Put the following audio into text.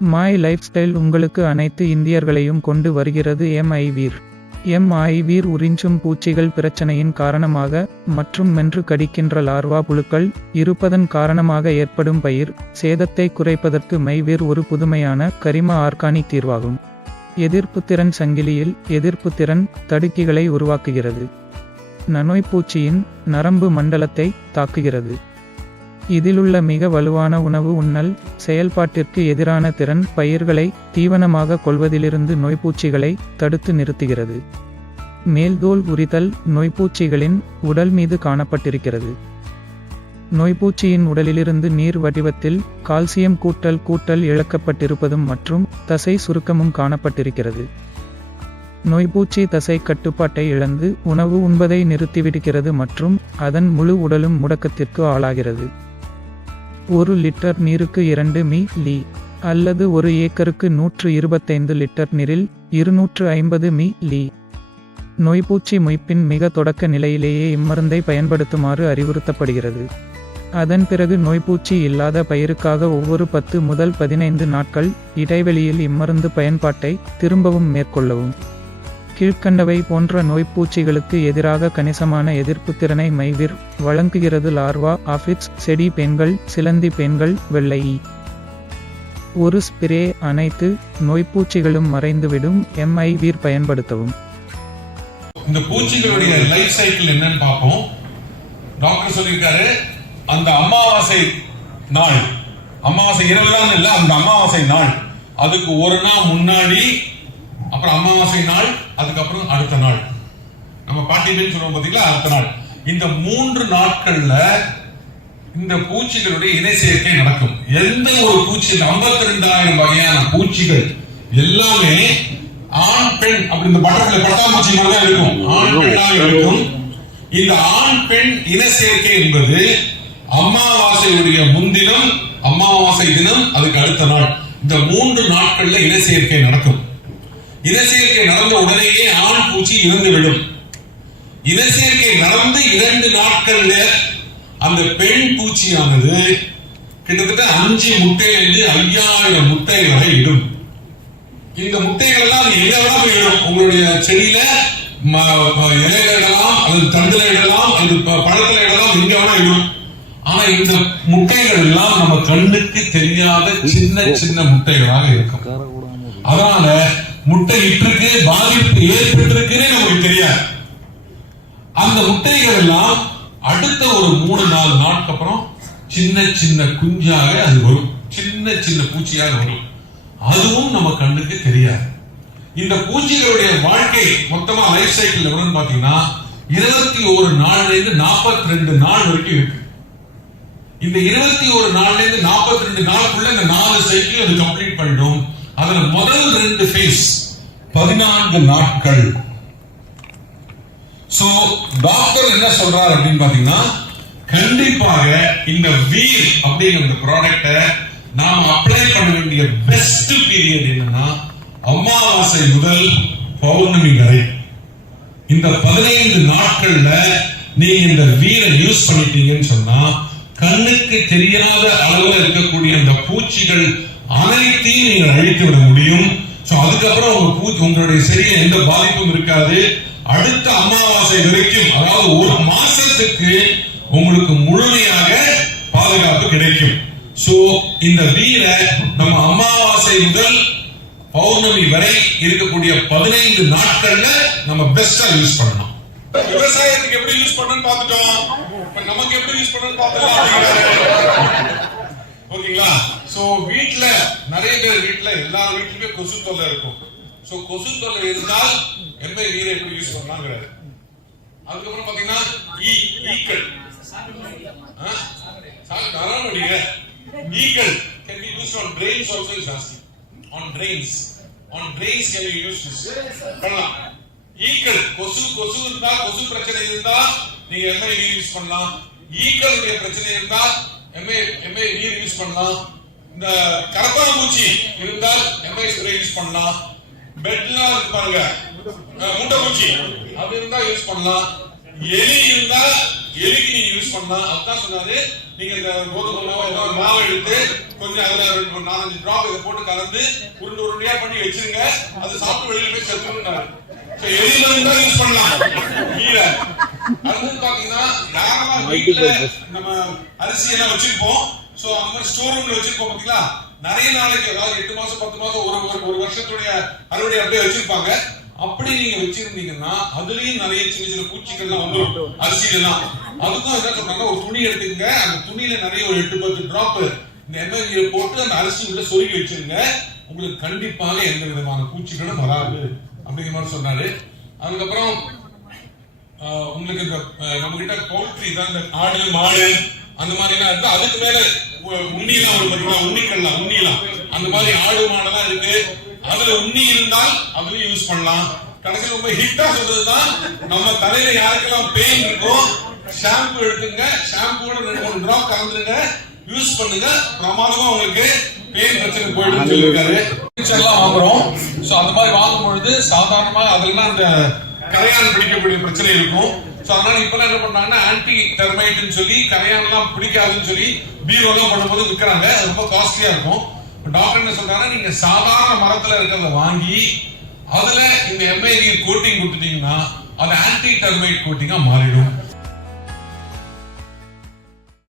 My life style உங்களுக்கு அனைத்து இந்தியர்களையும் கொண்டு வருகிறது. எம்.ஐ.வீர். எம்.ஐ.வீர் உறிஞ்சும் பூச்சிகள் பிரச்சனையின் காரணமாக மற்றும் மென்று கடிக்கின்ற லார்வா புழுக்கள் இருப்பதன் காரணமாக ஏற்படும் பயிர் சேதத்தை குறைப்பதற்கு மைவீர் ஒரு புதுமையான கரிம ஆர்கானிக் தீர்வாகும். எதிர்ப்புத்திறன் சங்கிலியில் எதிர்ப்புத்திறன் தடுக்கிகளை உருவாக்குகிறது. நோய்ப்பூச்சியின் நரம்பு மண்டலத்தை தாக்குகிறது. இதிலுள்ள மிக வலுவான உணவு உண்ணல் செயல்பாட்டிற்கு எதிரான திறன் பயிர்களை தீவனமாக கொள்வதிலிருந்து நோய்ப்பூச்சிகளை தடுத்து நிறுத்துகிறது. மேல்தோல் உரித்தல் நோய்ப்பூச்சிகளின் உடல் மீது காணப்பட்டிருக்கிறது. நோய்ப்பூச்சியின் உடலிலிருந்து நீர் வடிவத்தில் கால்சியம் கூட்டல் இழக்கப்பட்டிருப்பதும் மற்றும் தசை சுருக்கமும் காணப்பட்டிருக்கிறது. நோய்ப்பூச்சி தசை கட்டுப்பாட்டை இழந்து உணவு உண்பதை நிறுத்திவிடுகிறது மற்றும் அதன் முழு உடலும் முடக்கத்திற்கு ஆளாகிறது. 1 லிட்டர் நீருக்கு 2 மி.லி. அல்லது 1 ஏக்கருக்கு 125 லிட்டர் நீரில் 250 மி.லி. நோய்ப்பூச்சி மொய்ப்பின் மிக தொடக்க நிலையிலேயே இம்மருந்தை பயன்படுத்துமாறு அறிவுறுத்தப்படுகிறது. அதன் பிறகு நோய்ப்பூச்சி இல்லாத பயிருக்காக ஒவ்வொரு 10 முதல் 15 நாட்கள் இடைவெளியில் இம்மருந்து பயன்பாட்டை திரும்பவும் மேற்கொள்ளவும். கீழ்க்கண்டவை போன்ற நோய்ப்பூச்சிகளுக்கு எதிராக கணிசமான எதிர்ப்பு திறனை மைவீர் வழங்குகிறது. லார்வா ஆஃபிட்ஸ் செடி பேன்கள் சிலந்தி பேன்கள் வெள்ளை ஈ. ஒரு ஸ்பிரே அனைத்து நோய்ப்பூச்சிகளும் மறைந்துவிடும். எம்.ஐ.வீர் பயன்படுத்தவும். இந்த பூச்சிகளுடைய லைஃப் சைக்கிள் என்னன்னு பார்ப்போம். டாக்டர் சொல்லியிருக்காரு, அந்த அமாவாசை நாள், அமாவாசை இரவு தான் இல்ல, அந்த அமாவாசை நாள் அதுக்கு ஒரு நாள் முன்னாடி, அப்புறம் அமாவாசை நாள், அதுக்கப்புறம் அடுத்த நாள், நம்ம பாட்டின்னு சொல்லுவோம் பாத்தீங்களா, அடுத்த நாள். இந்த 3 நாட்கள்ல இந்த பூச்சிகளுடைய இணை சேர்க்கை நடக்கும். எந்த ஒரு பூச்சி 52,000 வகையான பூச்சிகள் எல்லாமே ஆண் பெண் அப்படி இந்த பட்டத்துல பட்டாம்பூச்சி மாதிரி தான் இருக்கும், ஆண் பெண்ணாக இருக்கும். இந்த ஆண் பெண் இணை சேர்க்கை என்பது அமாவாசையுடைய முன்தினம், அமாவாசை தினம், அதுக்கு அடுத்த நாள், இந்த 3 நாட்கள்ல இணை சேர்க்கை நடக்கும். இனச்சேர்க்கை நடந்த உடனேயே ஆண் பூச்சி இறந்துவிடும். இனச்சேர்க்கை நடந்து 2 நாட்கள்ல அந்த பெண் பூச்சியானது கிட்டத்தட்ட 5 முட்டையிலிருந்து 5000 முட்டை வரை இடும். இந்த முட்டைகள் எல்லாம் எங்க வேணாலும் இடும். உங்களுடைய செடியில இலையில இடலாம், அல்லது தண்டுல இடலாம், அல்லது பழத்துல இடலாம், எங்க வேணா இடும். ஆனா இந்த முட்டைகள் எல்லாம் நம்ம கண்ணுக்கு தெரியாத சின்ன முட்டைகளாக இருக்கும். அதனால முட்டை இட்டிருக்கு, பாதிப்பு ஏற்பட்டிருக்குன்னே நமக்கு தெரியாது. அந்த முட்டைகள் எல்லாம் அடுத்த ஒரு 3-4 நாட்கு அப்புறம் சின்ன குஞ்சாக அது வரும், சின்ன பூச்சியாக வரும். அதுவும் நம்ம கண்ணுக்கு தெரியாது. இந்த பூச்சிகளுடைய வாழ்க்கை மொத்தமா லைஃப் சைக்கிள் எவ்வளவுன்னு பாத்தீங்கன்னா 21 நாள்ல இருந்து 42 நாள் வரைக்கும் இருக்கு. இந்த 21 நாள்ல இருந்து 42 நாளுக்குள்ள இந்த 4 சைக்கிள் அது கம்ப்ளீட் பண்ணிடும். அதுல முதல் 2 ஃபேஸ் 14 நாட்கள். சோ டாக்டர் என்ன சொல்றாரு அப்படின்னு பாத்தீங்கன்னா, கண்டிப்பாக இந்த வீர் அப்படிங்கிற ப்ராடக்ட நாம அப்ளை பண்ண வேண்டிய பெஸ்ட் பீரியட் என்னன்னா அமாவாசை முதல் பௌர்ணமி வரை. இந்த 15 நாட்கள்ல நீங்க இந்த வீரை யூஸ் பண்ணிட்டீங்கன்னு சொன்னா கண்ணுக்கு தெரியாத அளவுல இருக்கக்கூடிய அந்த பூச்சிகள் அனைத்தையும் நீங்கள் அழித்து விட முடியும். அதுக்கப்புறம் உங்களுடைய செடியை எந்த பாதிப்பும் இருக்காது. அடுத்த அமாவாசை வரைக்கும், அதாவது 1 மாசத்துக்கு உங்களுக்கு முழுமையாக பாதுகாப்பு கிடைக்கும். சோ இந்த வீரை நம்ம அமாவாசை முதல் பௌர்ணமி வரை இருக்கக்கூடிய 15 நாட்கள்ல நம்ம பெஸ்டா யூஸ் பண்ணணும். விவசாயத்துக்கு எப்படி யூஸ் பண்ணணும்னு பார்த்துட்டோம், நமக்கு எப்படி யூஸ் பண்ணணும்னு பார்த்துக்கலாம். ஓகேங்களா? சோ வீட்ல நிறைய பேர் வீட்ல எல்லா வீட்லயுமே கொசு தொல்லை இருக்கும். சோ கொசு தொல்லை இருந்தால் எம்.ஐ.வீரை எப்படி யூஸ் பண்ணலாம்ங்கறாரு. அதுக்கப்புறம் பாத்தீங்கன்னா ஈக்கள் ஈக்கள் can be used on drains also is asking. On drains can be used பண்ணலாம். ஈக்கள் கொசு இருந்தா, கொசு பிரச்சனை இருந்தா நீங்க எம்.ஐ.வீரை யூஸ் பண்ணலாம். ஈக்களுடைய பிரச்சனை இருந்தா எம்.ஐ.வீரை யூஸ் பண்ணலாம். இந்த கரப்பான பூச்சி இருந்தால் எம்.ஐ.ஸ்ப்ரே யூஸ் பண்ணலாம். பெட்லாம் இருக்கு பாருங்க, முட்டை பூச்சி அது இருந்தா யூஸ் பண்ணலாம். எலி இருந்தா எலிக்கு நீங்க யூஸ் பண்ணலாம். அதான் சொன்னாரு, நீங்க இந்த கோதுமை மாவை எடுத்து கொஞ்சம் அதுல 4-5 டிராப் இதை போட்டு கலந்து உருண்டையா பண்ணி வச்சிருங்க, அது சாப்பிட்டு வெளியில போய் செத்துருந்தாரு. எலி மருந்து யூஸ் பண்ணலாம் கீரை. அடுத்து பாத்தீங்கன்னா வீட்டுல நம்ம அரிசி எல்லாம் வச்சிருப்போம். சோ அந்த மாதிரி ஸ்டோர் ரூம்ல வச்சிருப்போம் பாத்தீங்களா, நிறைய நாளைக்கு, அதாவது 8 மாசம் 10 மாசம் ஒரு வருஷத்துடைய அறுவடை அப்படியே வச்சிருப்பாங்க. அப்படி நீங்க வச்சிருந்தீங்கன்னா அதுலயும் நிறைய சின்ன சின்ன பூச்சிகள்லாம் வந்துடும் அரிசிலாம். அதுக்கும் என்ன சொல்றாங்க, ஒரு துணி எடுத்துங்க, அந்த துணியில நிறைய ஒரு 8-10 டிராப் இந்த எம்ஐவியை போட்டு அந்த அரிசி உள்ள சொருகி வச்சிருங்க, உங்களுக்கு கண்டிப்பாக எந்த விதமான பூச்சிகளும் வராது அப்படிங்கிற மாதிரி சொன்னாரு. அதுக்கப்புறம் உங்களுக்கு இந்த நம்ம கிட்ட பவுல்ட்ரி தான், இந்த ஆடு மாடு அந்த மாதிரி எல்லாம் இருக்கு. அதுக்கு மேல உண்ணிலாம் ஒரு பார்த்தீங்கன்னா உண்ணிலாம் அந்த மாதிரி ஆடு மாடெல்லாம் இருக்கு. அதுல உண்ணி இருந்தால் அதுலயும் யூஸ் பண்ணலாம். கடைசியில் ரொம்ப ஹிட்டா சொல்றதுதான், நம்ம தலையில யாருக்கெல்லாம் பெயின் இருக்கோ ஷாம்பு எடுத்துங்க, ஷாம்புவோட 2-3 டிராப் கலந்துருங்க, யூஸ் பண்ணுங்க, பிரமாதமா உங்களுக்கு பெயின் பிரச்சனை போயிடும் சொல்லிருக்காரு. எல்லாம் வாங்குறோம். சோ அந்த மாதிரி வாங்கும் பொழுது சாதாரணமா அதெல்லாம் அந்த கரையான் பிடிக்கக்கூடிய பிரச்சனை இருக்கும். சோ அதனால இப்ப என்ன பண்றாங்கன்னா, ஆன்டி டெர்மைட்னு சொல்லி கரையான் எல்லாம் பிடிக்காதுன்னு சொல்லி பீரோலாம் பண்ணும்போது விற்கிறாங்க. அது ரொம்ப காஸ்ட்லியா இருக்கும். டாக்டர் என்ன சொல்றாங்கன்னா, நீங்க சாதாரண மரத்துல இருக்கிறத வாங்கி அதுல இந்த எம்ஐவி கோட்டிங் கொடுத்துட்டீங்கன்னா அது ஆன்டி டெர்மைட் கோட்டிங்கா மாறிடும்.